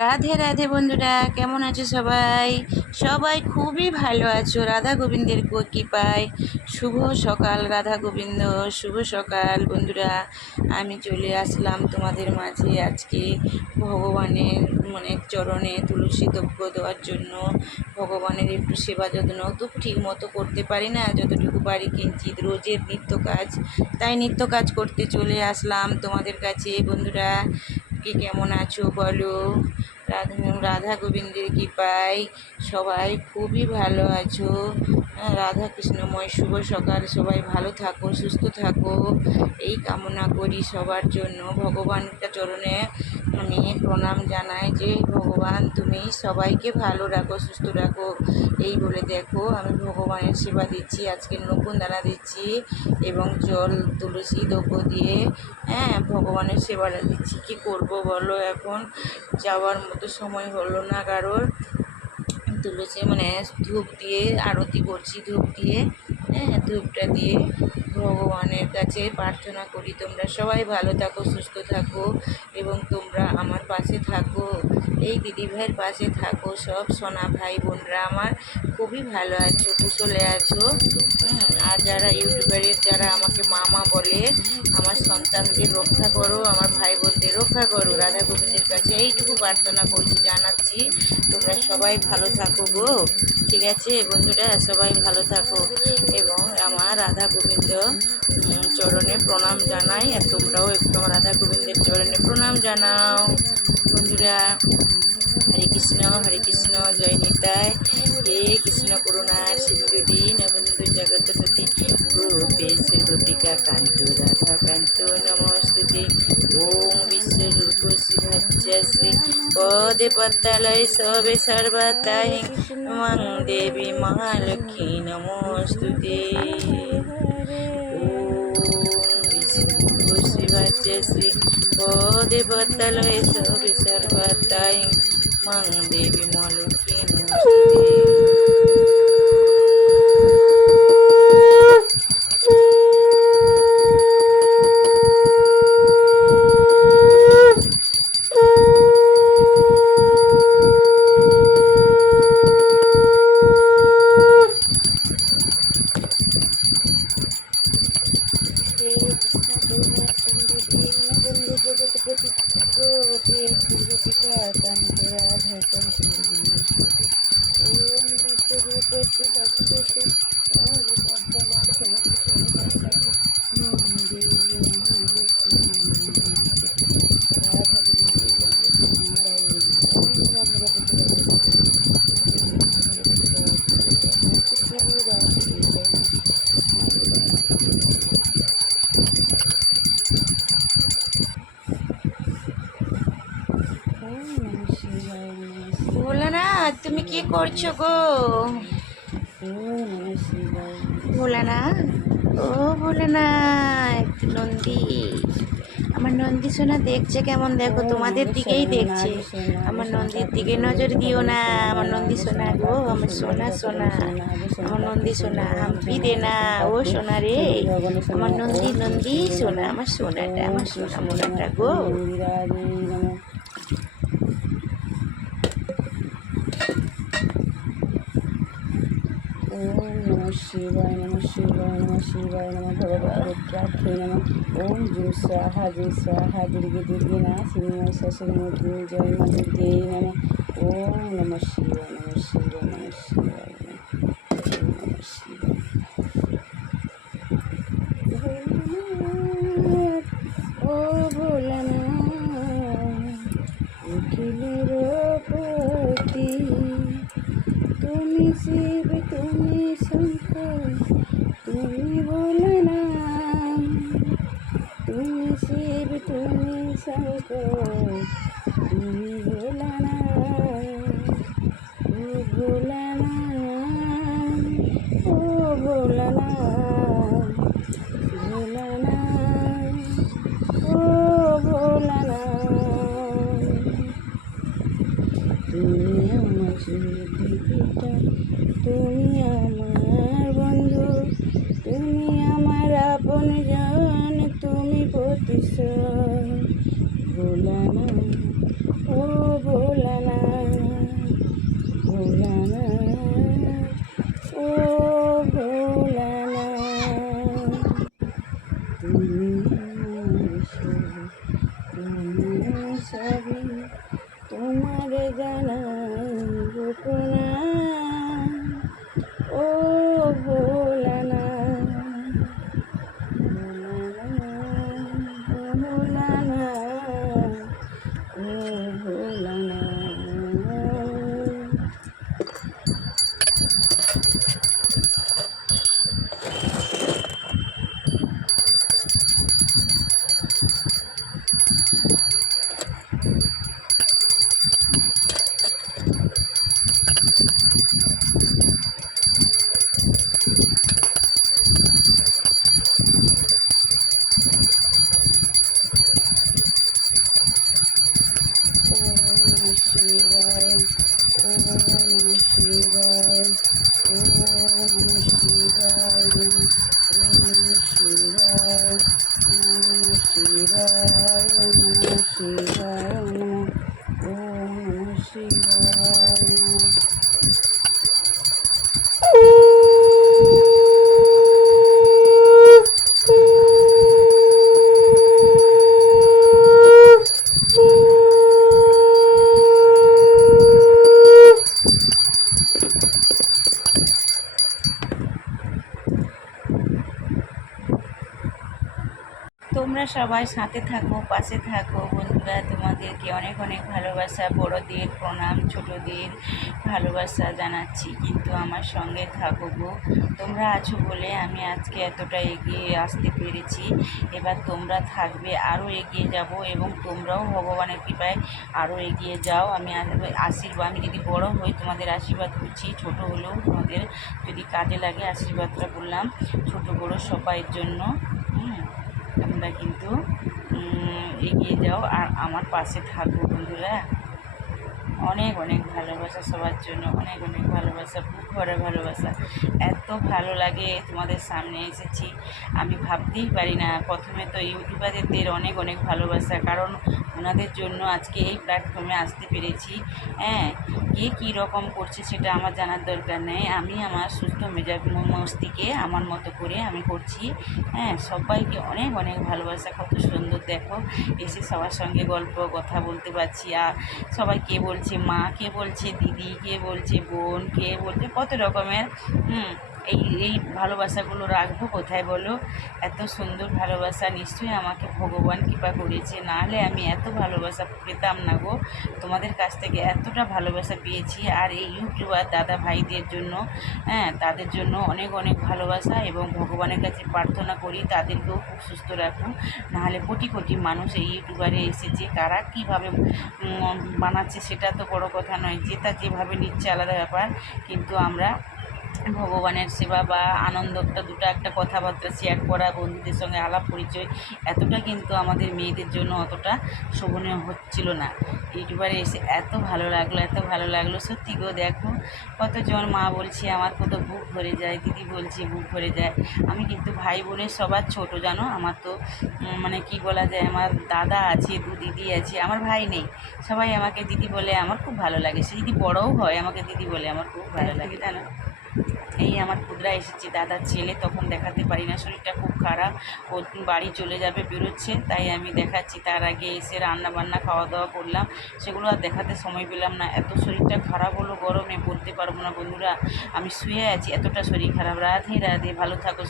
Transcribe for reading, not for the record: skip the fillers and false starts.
রাধে রাধে বন্ধুরা, কেমন আছো সবাই? সবাই খুবই ভালো আছো রাধা গোবিন্দের কৃপায়। শুভ সকাল রাধা গোবিন্দ, শুভ সকাল বন্ধুরা। আমি চলে আসলাম তোমাদের মাঝে আজকে ভগবানের চরণে তুলসী দ্রব্য দেওয়ার জন্য। ভগবানের একটু সেবা যত্ন তো ঠিক মতো করতে পারি না, যতটুকু পারি কিঞ্চিত রোজের নিত্য কাজ, তাই নিত্য কাজ করতে চলে আসলাম তোমাদের কাছে বন্ধুরা। কে কেমন আছো বলো? রাধা রাধা গোবিন্দের কৃপায় সবাই খুবই ভালো আছো। রাধা কৃষ্ণময় শুভ সকাল। সবাই ভালো থাকো, সুস্থ থাকো, এই কামনা করি সবার জন্য। ভগবানটা চরণে আমি প্রণাম জানাই যে ভগবান তুমি সবাইকে ভালো রাখো, সুস্থ রাখো। এই বলে দেখো আমি ভগবানের সেবা দিচ্ছি, আজকে নকুন দানা দিচ্ছি এবং জল তুলসী দ্রব্য দিয়ে ভগবানের সেবাটা দিচ্ছি। কি করব বলো, এখন যাওয়ার মতো সময় হলো না কারোর। তুলসী ধূপ দিয়ে আরতি করছি, ধূপ দিয়ে ধূপটা দিয়ে ভগবানের কাছে প্রার্থনা করি তোমরা সবাই ভালো থাকো, সুস্থ থাকো এবং তোমরা আমার পাশে থাকো, এই দিদিভাইয়ের পাশে থাকো। সব সোনা ভাই বোনরা আমার খুবই ভালো আছো, কুশলে আছো। আর যারা ইউটিউবারের যারা আমাকে মামা বলে, আমার সন্তানদের রক্ষা করো, আমার ভাই বোনদের রক্ষা করো, রাধা গোবিন্দের কাছে এইটুকু প্রার্থনা করছি, জানাচ্ছি। তোমরা সবাই ভালো থাকো গো, ঠিক আছে বন্ধুরা? সবাই ভালো থাকো এবং আমার রাধা গোবিন্দ চরণে প্রণাম জানাই। আর তোমরাও একটু আমার রাধা গোবিন্দের চরণে প্রণাম জানাও বন্ধুরা। হরে কৃষ্ণ জয় নিতাই। হে কৃষ্ণ করুণার সিন্ধু দীনবন্ধু জগৎপতি গোপেশ গোপিকা কান্ত রাধা কান্ত নমস্তুতে। ওম বিশ্বরূপ শিবাচ্য শ্রী পদে পদ্মালয় সবে সর্বদাই মং দেবী মহালক্ষ্মী নমস্তুতে। ওম বিশ্বরূপ শিবাচ্য শ্রী পদে পদ্মালয় সবে সর্বদাই মং দেবী মহালক্ষ্মী নমস্তুতে। ভোলানাথ, তুমি কি করছো গো? ভোলানাথ, ও ভোলানাথ, নন্দী, আমার নন্দী সোনা দেখছে কেমন, দেখো তোমাদের দিকেই দেখছে। আমার নন্দীর দিকে নজর দিও না, আমার নন্দী সোনা গো, আমার সোনা সোনা, আমার নন্দী সোনা হাম্পি দে না, ও সোনা রে, আমার নন্দী নন্দী সোনা, আমার সোনাটা, আমার সোনা মোনাটা গো। ओम नमः शिवाय नमः शिवाय नमः शिवाय नमः भगवते रुद्राक्षे नमः। ओम जय स्वाहा दुर्गे दुर्गे नाशिनी महिषासुरमर्दिनी जय मां दुर्गे नमः। ओम नमः शिवाय नमः शिवाय नमः शिवाय नमः शिवाय। ओ भोलानाथ अखिलेर पति, তুমি শিব তুমি শঙ্কর তুমি ভোলানাথ, তুমি শিব তুমি শঙ্কর তুমি ভোলানাথ। ও ভোলানাথ, ও ভোলানাথ, ভোলানাথ, ও ভোলানাথ। তুমি আমার পিতা, তুমি আমার বন্ধু, তুমি আমার আপনজন, তুমি প্রতিশোধ। ভোলানাথ, ও ভোলানাথ। তোমার জানাই প্রণাম ও ভোলানাথ ভোলানাথ ও ভোলানাথ। ओम नमः शिवाय ओम नमः शिवाय ओम नमः शिवाय ओम नमः शिवाय ओम नमः शिवाय ओम नमः शिवाय ओम नमः शिवाय। তোমরা সবাই সাথে থাকো, পাশে থাকো বন্ধুরা। তোমাদেরকে অনেক অনেক ভালোবাসা, বড়দের প্রণাম, ছোটদের ভালোবাসা জানাচ্ছি। কিন্তু আমার সঙ্গে থাকো গো, তোমরা আছো বলে আমি আজকে এতটা এগিয়ে আসতে পেরেছি। এবার তোমরা থাকবে, আরও এগিয়ে যাব এবং তোমরাও ভগবানের কৃপায় আরও এগিয়ে যাও। আমি আশীর্বাদ, আমি যদি বড় হই তোমাদের আশীর্বাদ করছি, ছোট হলেও তোমাদের যদি কাজে লাগে আশীর্বাদটা করলাম, ছোট বড় সবাইয়ের জন্য। তোমরা কিন্তু এগিয়ে যাও আর আমার পাশে থাকো বন্ধুরা। অনেক অনেক ভালোবাসা সবার জন্য, অনেক অনেক ভালোবাসা, বুক ভরা ভালোবাসা। এত ভালো লাগে তোমাদের সামনে এসেছি, আমি ভাবতেই পারি না। প্রথমে তো ইউটিউবারদের অনেক অনেক ভালোবাসা, কারণ ওনাদের জন্য আজকে এই প্ল্যাটফর্মে আসতে পেরেছি। হ্যাঁ, কে কী রকম করছে সেটা আমার জানার দরকার নেই। আমি আমার সুস্থ মেজাজ মস্তিকে আমার মতো করে আমি করছি। হ্যাঁ, সবাইকে অনেক অনেক ভালোবাসা। কত সুন্দর দেখো, এসে সবার সঙ্গে গল্প কথা বলতে পারছি। আর সবাই কে বলছে মা, কে বলছে দিদি, কে বলছে বোন, কে বলছে কত রকমের। এই ভালোবাসাগুলো রাখবো কোথায় বলো? এত সুন্দর ভালোবাসা নিশ্চয়ই আমাকে ভগবান কৃপা করেছে, নাহলে আমি এত ভালোবাসা পেতাম না গো। তোমাদের কাছ থেকে এতটা ভালোবাসা পেয়েছি। আর এই ইউটিউবার দাদা ভাইদের জন্য, তাদের জন্য অনেক অনেক ভালোবাসা এবং ভগবানের কাছে প্রার্থনা করি তাদেরকেও খুব সুস্থ রাখুন। নাহলে কোটি কোটি মানুষ এই ইউটিউবারে এসেছে, কারা কীভাবে বানাচ্ছে সেটা তো বড় কথা নয়, যেভাবে নিচ্ছে আলাদা ব্যাপার। কিন্তু আমরা ভগবানের সেবা বা আনন্দ একটা কথাবার্তা শেয়ার করা, বন্ধুদের সঙ্গে আলাপ পরিচয়, এতটা কিন্তু আমাদের মেয়েদের জন্য অতটা শোভনীয় হচ্ছিল না। ইউটিউবারে এসে এত ভালো লাগলো, এত ভালো লাগলো সত্যি গো। দেখো কতজন মা বলছে আমার কত বুক ভরে যায়, দিদি বলছে বুক ভরে যায়। আমি কিন্তু ভাই বোনের সবার ছোট, জানো। আমার তো মানে কি বলা যায়, আমার দাদা আছে, দু দিদি আছে, আমার ভাই নেই। সবাই আমাকে দিদি বলে, আমার খুব ভালো লাগে। সে যদি বড়ও হয় আমাকে দিদি বলে, আমার খুব ভালো লাগে, জানো। এই আমার কুদরা এসেছে, দাদার ছেলে, তখন দেখাতে পারি না, শরীরটা খুব খারাপ। ও বাড়ি চলে যাবে বেরোচ্ছে, তাই আমি দেখাচ্ছি। তার আগে এসে রান্না বান্না খাওয়া দাওয়া করলাম, সেগুলো আর দেখাতে সময় পেলাম না। এত শরীরটা খারাপ হলো, গরমে বলতে পারবো না বন্ধুরা। আমি শুয়ে আছি, এতটা শরীর খারাপ। রাধে রাধে, ভালো থাকো।